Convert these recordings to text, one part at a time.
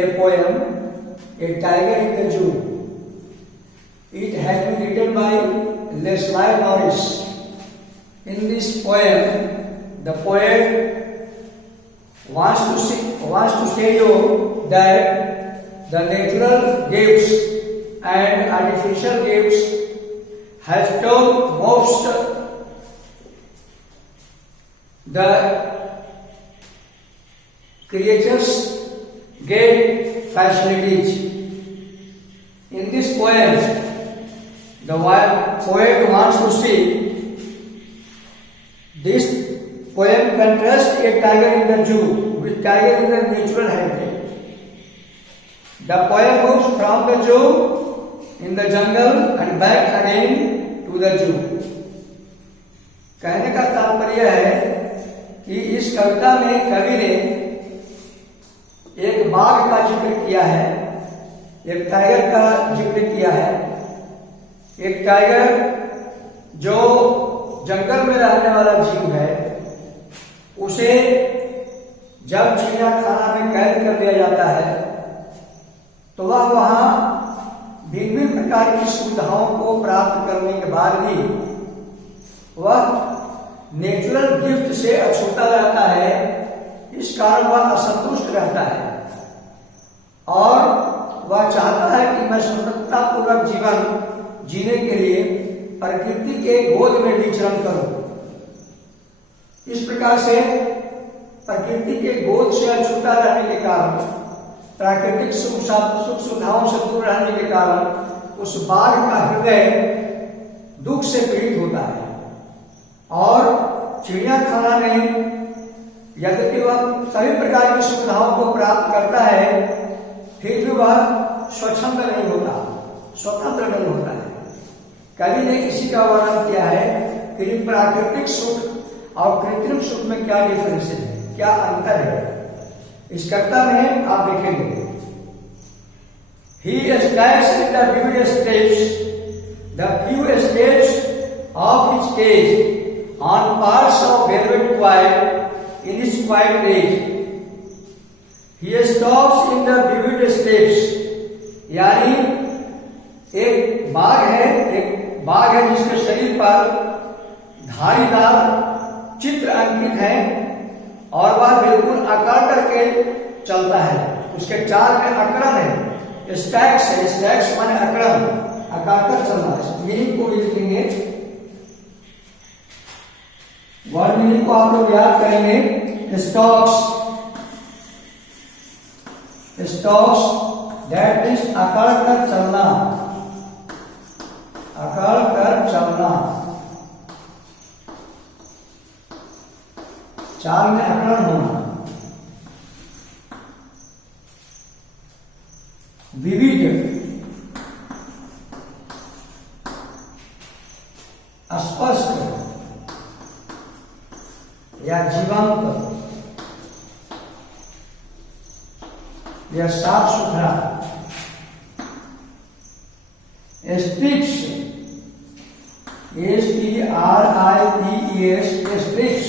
a poem, A Tiger in the Zoo. It has been written by Leslie Norris. In this poem, the poet wants to say you that the natural gifts and artificial gifts has told most the creatures get facilities. In this poem, the poet wants to see this poem contrasts a tiger in the zoo with tiger in the natural habitat. The poem moves from the zoo in the jungle and back again to the zoo. कहने का तात्पर्य है कि इस कविता में कवि ने एक बाघ का जिक्र किया है, एक टाइगर का जिक्र किया है। एक टाइगर जो जंगल में रहने वाला जीव है, उसे जब चिड़ियाखाना में कैद कर दिया जाता है तो वह वहां भिन्न भिन्न प्रकार की सुविधाओं को प्राप्त करने के बाद भी वह नेचुरल गिफ्ट से अछूता रहता है। इस कारण वह असंतुष्ट रहता है और वह चाहता है कि मैं स्वतंत्रतापूर्वक जीवन जीने के लिए प्रकृति के गोद में विचरण करूं। इस प्रकार से प्रकृति के गोद से अछूता रहने के कारण, प्राकृतिक सुख सुविधाओं से दूर रहने के कारण उस बाघ का हृदय दुख से पीड़ित होता है और चिड़ियाखाना में यद्यपि वह सभी प्रकार की सुविधाओं को प्राप्त करता है, फिर भी वह स्वतंत्र नहीं होता है। कवि ने इसी का वर्णन किया है कि प्राकृतिक सुख और कृत्रिम सुख में क्या डिफरेंस है, क्या अंतर है। इस कविता में आप देखेंगे, He stands in the vivid steps, the few steps of his cage, on parts of velvet quiet in his quiet rage. He stops in the vivid steps, यानी एक बाघ है जिसके शरीर पर धारीदार चित्र अंकित है और वह बिल्कुल अकड़ करके चलता है। उसके चाल में अकड़न है, स्टैक्स है, स्टैक्स माने अकड़न, अकड़ कर चलना है। मीनिंग को भी लिखेंगे, वर्ड मीनिंग को आप लोग याद करेंगे। स्टॉक्स दैट इज अकड़ कर चलना, चाल में अकड़न होना। विविध, स्पष्ट या जीवंत या साफ सुथरा। स्ट्रिप्स, STRIPS, स्ट्रिप्स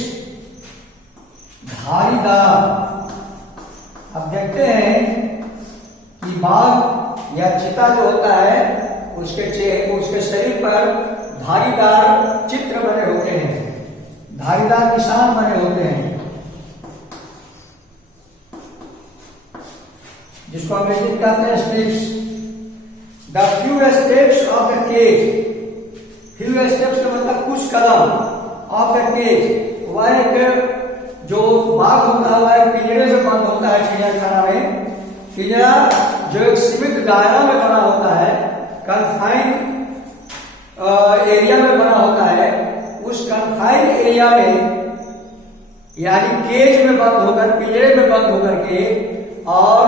धारीदार। अब देखते हैं कि बाघ या चीता जो होता है उसके शरीर पर धारीदार चित्र बने होते हैं, धारीदार निशान बने होते हैं, जिसको अंग्रेजी में कहते हैं strips. The few steps of the cage, few steps का मतलब कुछ कदम, ऑफ द केज वह एक जो बाघ होता है वह पिंजरे में बंद होता है। चिड़ियाखाना में पिंजरा जो एक सीमित दायरा में बना होता है, कन्फाइंड एरिया में बना होता है, उस कन्फाइंड एरिया में यानी केज में बंद होकर, पिंजरे में बंद होकर के और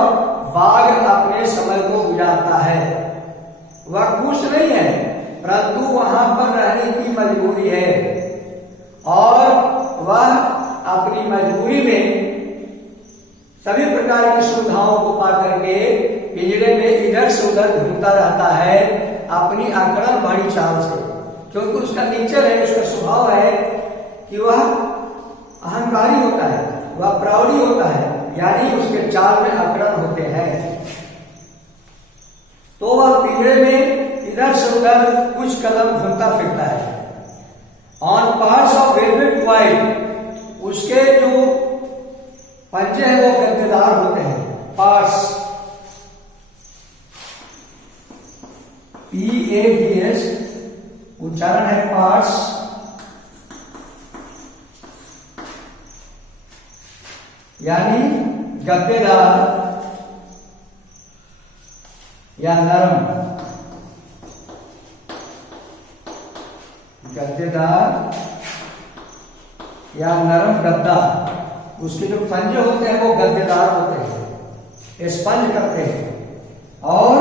बाघ अपने समय को गुजारता है। वह खुश नहीं है, परंतु वहां पर रहने की मजबूरी है और वह अपनी मजबूरी में सभी प्रकार की सुविधाओं को पा करके पिंजरे में इधर से उधर घूमता रहता है अपनी आकड़न भरी चाल से, क्योंकि उसका नेचर है, उसका स्वभाव है कि वह अहंकारी होता है, वह प्राउडी होता है, यानी उसके चाल में आकड़न होते हैं। तो वह पिंजरे में इधर से उधर कुछ कदम घूमता फिरता है। On parts of velvet coil, उसके जो पंजे हैं वो गद्देदार होते हैं। पार्ट्स, PARTS उच्चारण है पार्ट्स। यानी गद्देदार या नरम, गद्देदार या नरम गद्दा। उसके जो पंजे होते हैं वो गद्देदार होते हैं, स्पंज करते हैं। और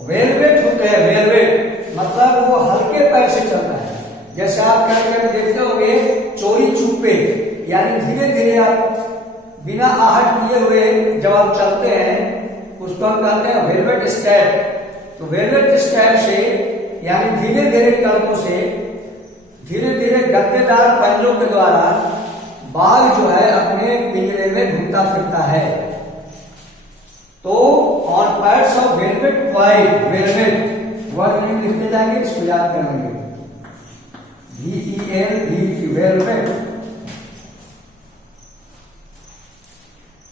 वेलवेट होते हैं, वेलवेट मतलब वो हल्के पैर से चलता है। जैसे आप कभी देखते होंगे चोरी चुप्पे, यानी धीरे धीरे आप बिना आहट किए हुए जब आप चलते हैं उसको हम कहते हैं वेलवेट स्टेप। तो वेलवेट स्टेप से यानी धीरे धीरे कदमों से, धीरे धीरे गद्देदार पंजों के द्वारा बाघ जो है अपने पिंजरे में घूमता फिरता है। तो on parts of velvet coil, velvet word में लिखते जाएंगे, इसको याद कर लेंगे। VELVET, वेलवेट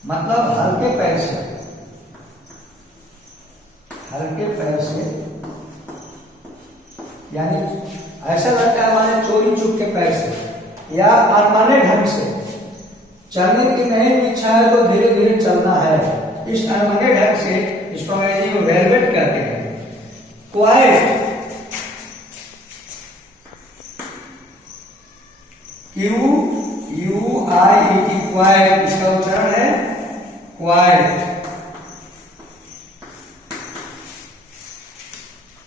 मतलब हल्के पैर से, हल्के पैर से, यानी ऐसा लगता है हमारे चोरी चुप के पैर से या अनमाने ढंग से। चलने की नहीं इच्छा है तो धीरे धीरे चलना है, इस अनमाने ढंग से। इसको अंग्रेजी में वेलवेट कहते हैं। क्वाइट, QUIET, क्वाइट, इसका उच्चारण है क्वाइट।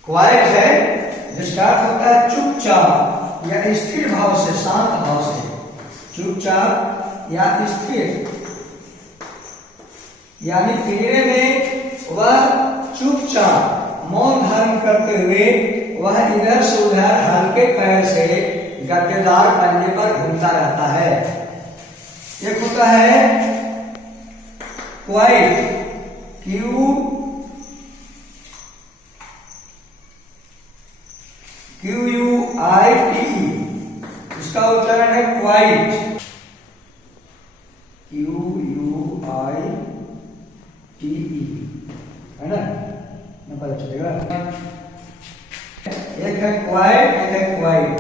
क्वाइट है जिसका अर्थ होता है चुपचाप या स्थिर भाव से, शांत भाव से। चुपचाप या स्थिर, यानी पिंजरे में वह चुपचाप मौन धारण करते हुए वह इधर से उधर हल्के पैर से गद्देदार पंजे पर घूमता रहता है। एक होता है क्वाइट, QUITE, इसका उच्चारण है क्वाइट। QUITE है ना पता चलेगा। एक है क्वाइट, एक है क्वाइट।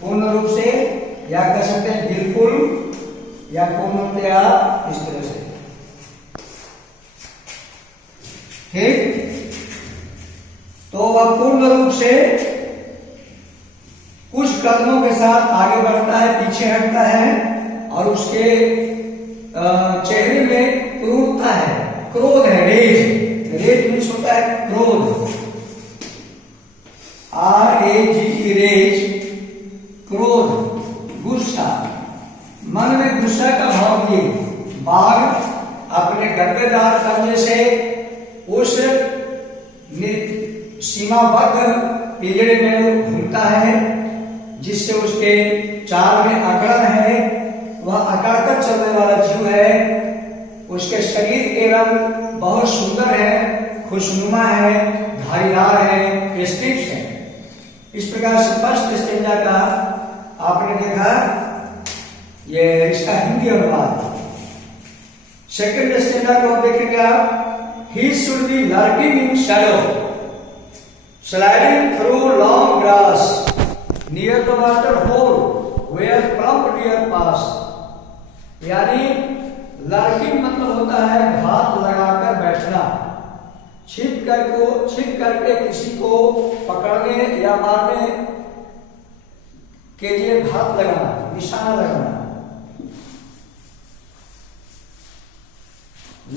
पूर्ण रूप से या कह सकते हैं बिल्कुल या पूर्णतया, इस तरह से। ठीक, तो वह पूर्ण रूप से कुछ कदमों के साथ आगे बढ़ता है, पीछे हटता है और उसके चेहरे में क्रूरता है, क्रोध है, रेज। रेज मीन्स होता है क्रोध, RAGE, रेज, क्रोध, गुस्सा। मन में गुस्सा का भाव लिए बाघ अपने गद्देदार पंजे से उस सीमाबद्ध पिंजरे में घूमता है, जिससे उसके चाल में अकड़न है। वह अकड़कर चलने वाला जीव है। उसके शरीर के रंग बहुत सुंदर है, खुशनुमा है, धारीदार है, स्टिफ्स है। इस प्रकार से फर्स्ट स्टेंजा का आपने देखा, ये इसका हिंदी अनुवाद। सेकंड स्टेंजा को देखेंगे आप, he should be lurking in shadow, sliding through long grass near the water hole where plump deer pass. यानी लर्किंग मतलब होता है घात लगाकर बैठना, छिप करके किसी को पकड़ने या मारने के लिए घात लगाना, निशाना लगाना।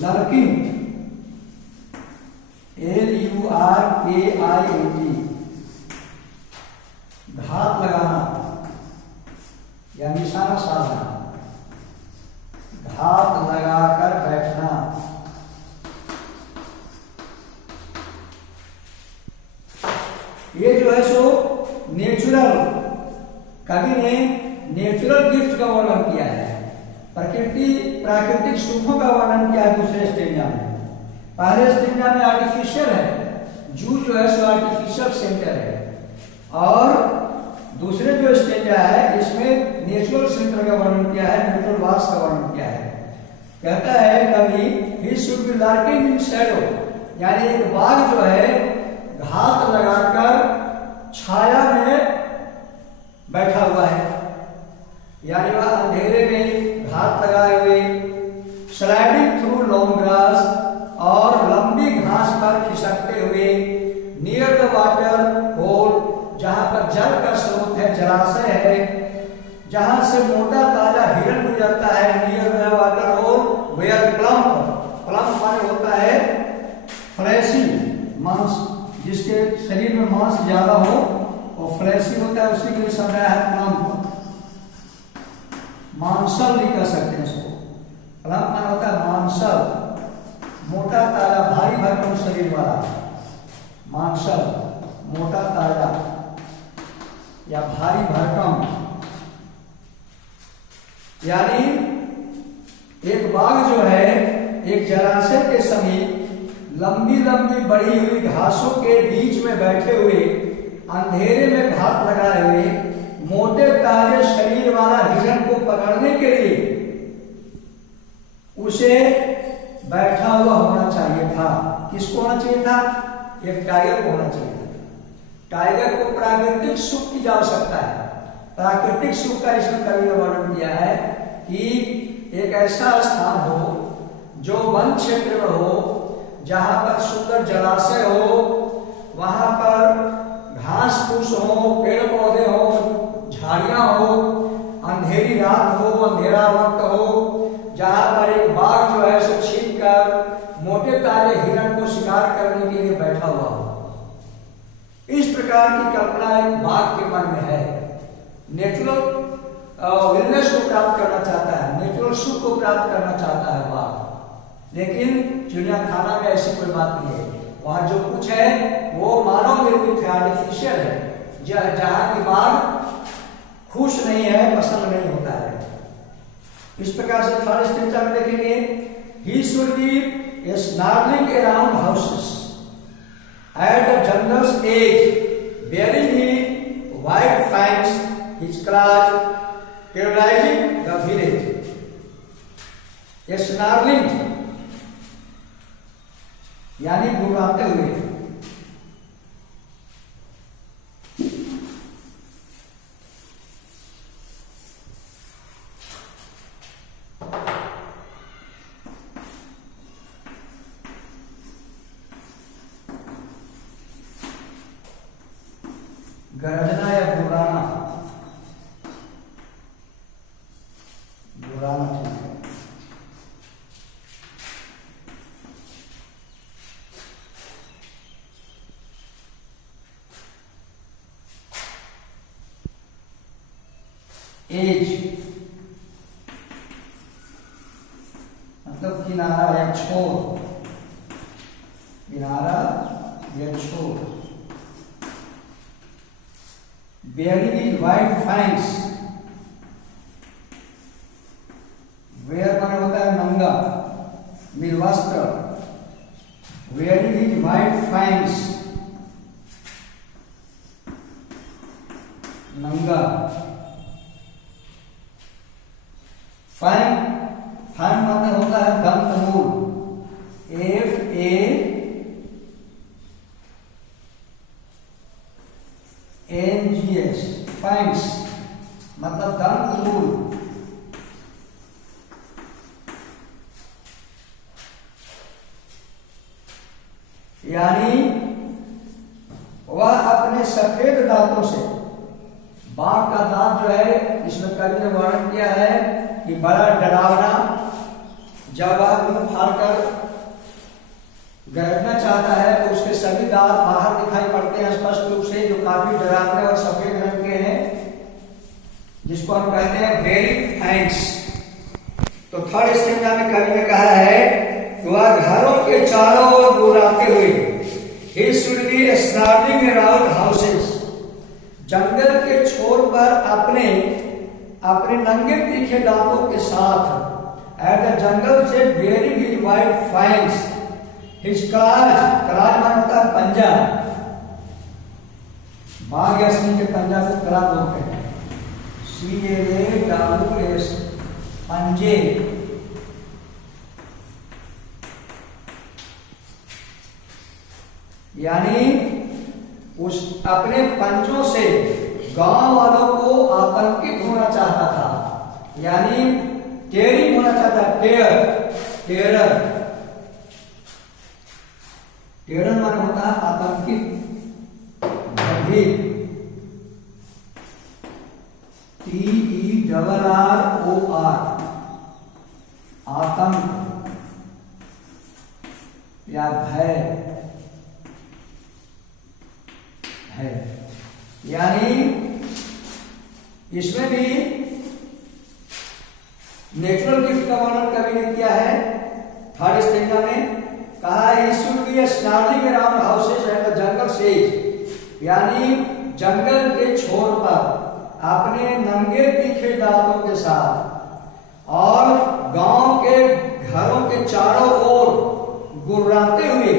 लर्किंग, LURKING, घात लगाना या निशाना साधना, घात लगाकर बैठना। ये जो है सो नेचुरल, कवि ने नेचुरल गिफ्ट का वर्णन किया है, प्राकृतिक सुखों का वर्णन किया है दूसरे स्टेंजा में। पहले स्टेंजा में आर्टिफिशियल है, जू जो है सो आर्टिफिशियल सेंटर है, और दूसरे जो स्टेंजा है इसमें नेचुरल सेंटर का वर्णन किया है, नेचुरल वास का वर्णन किया है। कहता है कवि ही should be lurking in shadow, यानी एक बाघ जो है घात लगाकर छाया में बैठा हुआ है, यानी वह अंधेरे में घात लगाए हुए, स्लाइडिंग थ्रू लॉन्ग ग्रास, और लंबी घास पर खिसकते हुए, नियर द वाटर होल, जहां पर जल का स्रोत है, जलाशय है, जहां से मोटा ताजा हिरण गुजरता है, near the water hole where plump, plump माने होता है फ्लैशी मांस, जिसके शरीर में मांस ज्यादा हो और फ्लैशी होता है, उसी के लिए समझाया है प्लम्प। मांसल भी कह सकते हैं इसको, प्लम्प माने होता है मांसल, मोटा ताजा भारी भरकम शरीर वाला, मांसल मोटा ताजा या भारी भरकम। यानी एक बाघ जो है एक जलाशय के समीप लंबी लंबी बढ़ी हुई घासों के बीच में बैठे हुए, अंधेरे में घात लगाए हुए, मोटे ताजे शरीर वाला हिरण को पकड़ने के लिए उसे बैठा हुआ होना चाहिए था। किसको होना चाहिए था? एक टाइगर को होना चाहिए था। टाइगर को प्राकृतिक सुख की जा सकता है, प्राकृतिक सुख का इसमें कवि ने वर्णन किया है कि एक ऐसा स्थान हो जो वन क्षेत्र में हो, जहां पर सुंदर जलाशय हो, वहां पर घास फूस हो, पेड़ पौधे हो, झाड़ियां हो, अंधेरी रात हो, अंधेरा वक्त हो, जहां पर एक बाघ जो है सो छीन कर मोटे ताजे हिरण को शिकार करने के लिए बैठा हुआ हो। इस प्रकार की कल्पना एक बाघ के मन में है। नेचुरल वेलनेस को प्राप्त करना चाहता है, नेचुरल सुख को प्राप्त करना चाहता है बाघ। लेकिन चिड़ियाखाना में ऐसी कोई बात नहीं है, वहां जो कुछ है वो मानव निर्मित है, आर्टिफिशियल है, जहां की बाघ खुश नहीं है, पसंद नहीं होता है। इस प्रकार से थर्ड स्टेंजा में देखेंगे, he should be snarling around houses at the jungle's edge, bearing his white fangs, his claws, terrorizing the village. स्नार्लिंग यानी गुर्राते हुए, गरजना या गुर्राना, गुर्राना ठीक है। एज मतलब किनारा या छोर, किनारा या छोर। Bearing his white fangs, bare माने होता है नंगा, निर्वस्त्र। Wearing his white fangs, नंगा। फैंग, फैंग माने होता है दंत मूल, FANGS, फैंग्स मतलब दंत मूल। यानी वह अपने सफेद दांतों से, बाघ का दांत जो है इसमें कवि ने वर्णन किया है कि बड़ा डरावना, जब वह मुंह फाड़कर गरजना चाहता है तो उसके सभी दांत बाहर दिखाई पड़ते हैं स्पष्ट रूप से, जो काफी डरावने और सफेद रंग के हैं, जिसको हम कहते हैं वेरी फैंग्स। तो थर्ड स्टेंजा में कवि ने कहा है कि वह घरों के चारों ओर गुर्राते हुए, he should be snarling around houses, जंगल के छोर पर अपने अपने नंगे तीखे दांतों के साथ, एट द जंगल से bearing his white fangs, his clause, clause माने होता है पंजा, बाघ या सिंह के पंजा को क्लाज बोलते हैं। CLAWS, पंजे। यानी उस अपने पंजों से गांव वालों को आतंकित होना चाहता था, यानी टेयरिंग होना चाहता, टेरर माने होता है आतंकित, भयभीत, TERROR, आतंक या भय है। यानी इसमें भी नेचुरल गिफ्ट का वर्णन कवि ने किया है। थर्ड स्टेंजा में कहा है he should be snarling around houses and the jungle says, यानी जंगल के छोर पर अपने नंगे तीखे दांतों के साथ और गांव के घरों के चारों ओर गुर्राते हुए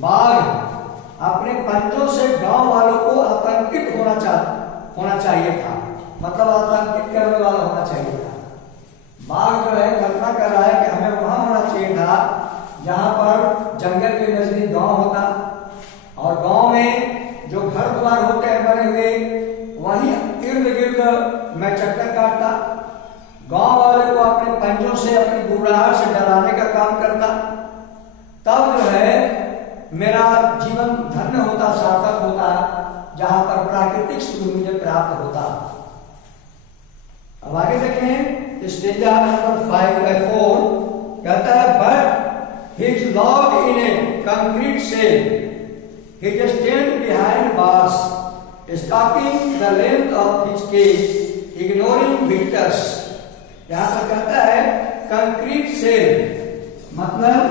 बाघ अपने पंजों से गांव वालों को आतंकित होना चाहिए था, मतलब आतंकित करने वाला होना चाहिए था। बाघ जो है कल्पना कर रहा है कि हमें वहां होना चाहिए था जहां पर जंगल के नजदीक गांव होता और गांव में जो घर द्वार होते हैं बने हुए, वहीं इर्द गिर्द मैं चक्कर काटता, गांव वाले को अपने पंजों से अपनी गुर्राहट से डराने का काम करता, तब जो है मेरा जीवन धन्य होता, सार्थक होता, जहां पर प्राकृतिक सुख मुझे प्राप्त होता। अब आगे देखें स्टेंजा नंबर 5/4 कहता है but he is locked in a concrete cell, he just stand behind bars, stalking the length of his cage, ignoring visitors। यहां पर कहता है कंक्रीट सेल मतलब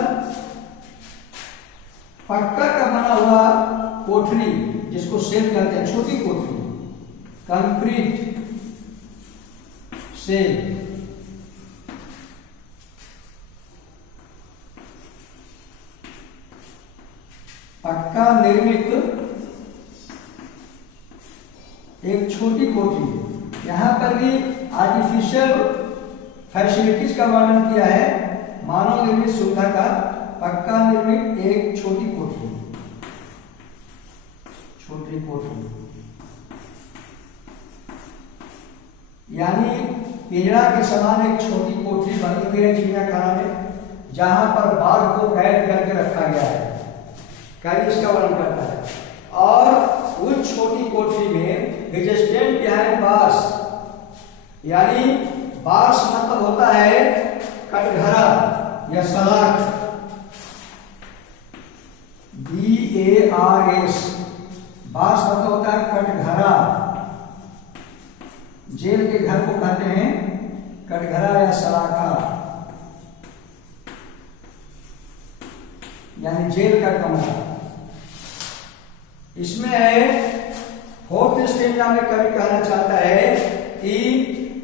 पक्का का बना हुआ कोठरी, जिसको सेल कहते हैं, छोटी कोठरी, कंक्रीट सेल। पक्का निर्मित एक छोटी कोठरी। यहां पर भी आर्टिफिशियल फैसिलिटीज का वर्णन किया है, मानव निर्मित सुविधा का, पक्का निर्मित एक छोटी कोठरी, छोटी कोठरी यानी पिंजरा के समान एक छोटी कोठरी बनी हुई है चिड़ियाखाना में, जहां पर बाघ को कैद करके रखा गया है। कवि इसका वर्णन करता है और उस छोटी कोठरी में स्टैंड बिहाइंड बार्स, यानी बार्स मतलब होता है कटघरा या सलाख, BARS, बार्स मतलब होता है कटघरा। जेल के घर को कहते हैं कटघरा या सलाखा, यानी जेल का कमरा। इसमें है फोर्थ स्टेंजा में कवि कहना चाहता है कि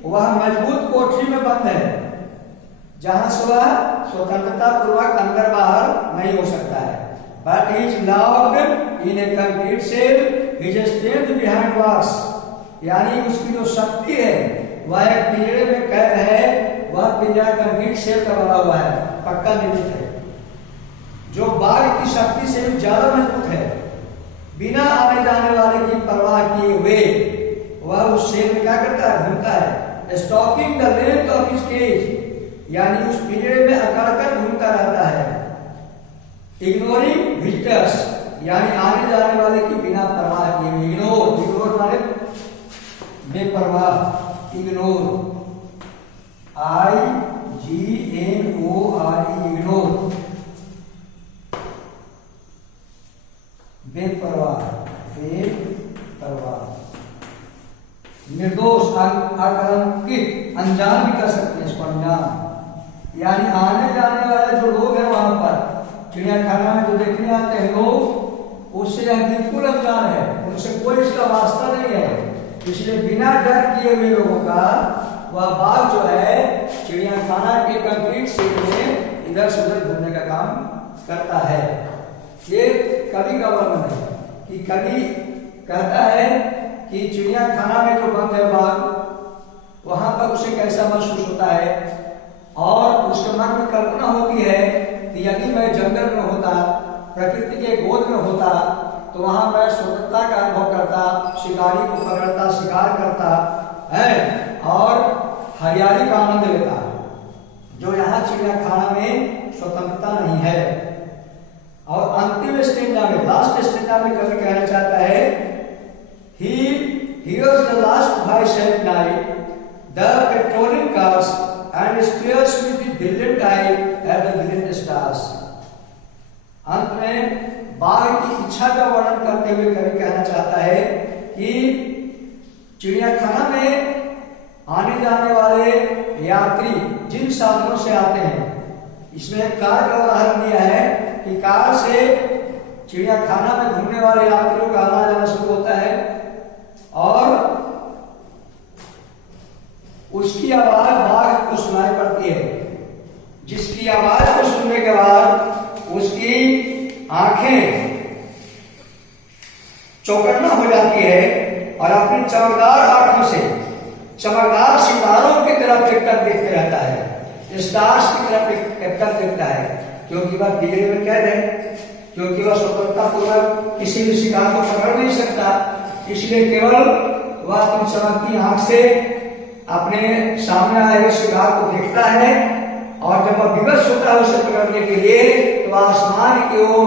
वह मजबूत कोठरी में बंद है, जहां से वह स्वतंत्रता पूर्वक अंदर बाहर नहीं हो सकता है। But he is locked in a concrete cell, he is stained behind bars, यानी उसकी जो शक्ति है वह एक पिंजरे में कैद है। वह पिंजरा कंक्रीट सेल का बना हुआ है, पक्का निर्मित है, जो बाघ की शक्ति से भी ज्यादा मजबूत है। बिना आने जाने वाले की परवाह किए हुए वह उस सेल में क्या करता है, घूमता है। Stalking the length of his cage, यानी उस पिंजरे में अकड़कर घूमता रहता है। इग्नोरिंग विजिटर्स, यानी आने जाने वाले की बिना परवाह किए हुए। इग्नोर माने बेपरवाह, इग्नोर, IGNORE, इग्नोर, बेपरवाह, बेपरवाह, निर्दोष, अकलंकित, अनजान भी कर सकते हैं इसको, अनजान, यानी आने जाने वाले जो लोग हैं वहां पर चिड़ियाखाना में जो देखने आते हैं लोग, उससे यह बिल्कुल अनजान है, उनसे कोई इसका वास्ता नहीं है। इसलिए बिना डर किए हुए लोगों का वह बाघ जो है चिड़ियाखाना के कंक्रीट सेल में इधर से उधर घूमने का काम करता है। ये कवि का वर्णन है कि कवि कहता है कि चिड़ियाखाना में जो बंद है बाघ, वहां पर उसे कैसा महसूस होता है, और उसके मन में कल्पना होती है कि यदि मैं जंगल में होता, प्रकृति के गोद में होता, तो वहां मैं स्वतंत्रता का अनुभव करता, शिकारी को पकड़ता, शिकार करता है और हरियाली का आनंद लेता, जो यहाँ चिड़ियाखाना में स्वतंत्रता नहीं है। और अंतिम स्टेजा में, लास्ट स्टेजा में कवि कहना चाहता है, he hears the last voice at night, the patrolling cars and stares with the brilliant eye at the brilliant stars। अंत में बाघ की इच्छा का वर्णन करते हुए कवि कहना चाहता है कि चिड़ियाखाना में आने जाने वाले यात्री जिन साधनों से आते हैं, इसमें एक कार का उदाहरण दिया है कि कार से चिड़ियाखाना में घूमने वाले यात्रियों का आना जाना शुरू होता है और उसकी आवाज बाघ को सुनाई पड़ती है, जिसकी आवाज को सुनने के बाद उसकी आंखें चौकन्ना हो जाती है और अपनी चमकदार आंखों से चमकदार सितारों की तरफ एकटक देखते रहता है, स्टार्स की तरफ एकटक देखता है, क्योंकि वह पिंजरे में कैद है, क्योंकि वह स्वतंत्रता पूर्वक किसी भी शिकार को पकड़ नहीं सकता, इसलिए केवल वह अपनी चमकती आंख से अपने सामने आए हुए शिकार को देखता है, और जब वह विवश होता है उसे पकड़ने के लिए, तो वह आसमान की ओर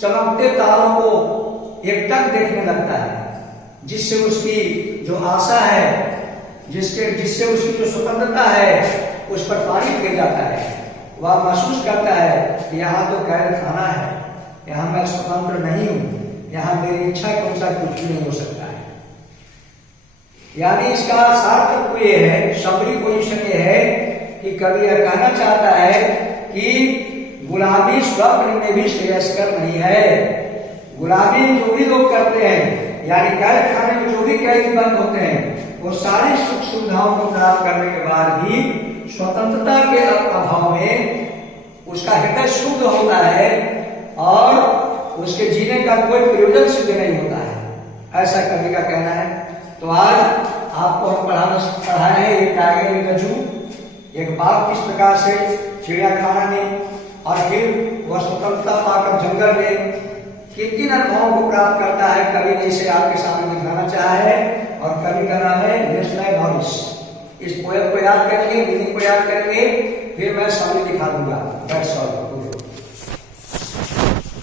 चमकते तारों को एकटक देखने लगता है, जिससे उसकी जो आशा है, जिससे उसकी जो स्वतंत्रता है, उस पर पानी गिर जाता है। वह महसूस करता है कि यहाँ तो कैद खाना है, यहाँ मैं स्वतंत्र नहीं हूं, यहाँ मेरी इच्छा के अनुसार कुछ भी नहीं हो सकता है। यानी इसका सार्थक ये है, समरी पोजीशन ये है कि कवि यह कहना चाहता है कि गुलामी स्वप्न में भी श्रेयस्कर नहीं है। गुलामी जो भी लोग करते हैं, यानी कैद खाने में जो भी कैदी बंद होते हैं, वो सारी सुख सुविधाओं को प्राप्त करने के बाद भी स्वतंत्रता के अभाव में उसका हृदय शुद्ध होता है और उसके जीने का कोई प्रयोजन सिद्ध नहीं होता है, ऐसा कवि का कहना है। तो आज आपको हम पढ़ाए हैं एक टाइगर, एक गज्जू, एक बाघ किस प्रकार से चिड़ियाखाना में और फिर वह स्वतंत्रता पाकर जंगल में किन किन अनुभवों को प्राप्त करता है, कवि ने इसे आपके सामने दिखाना चाहा है। और कवि का नाम है नेशनल मॉरिस। इस पोएम को याद करेंगे, मीनिंग को याद करेंगे, फिर मैं सामने दिखा दूंगा। That's all.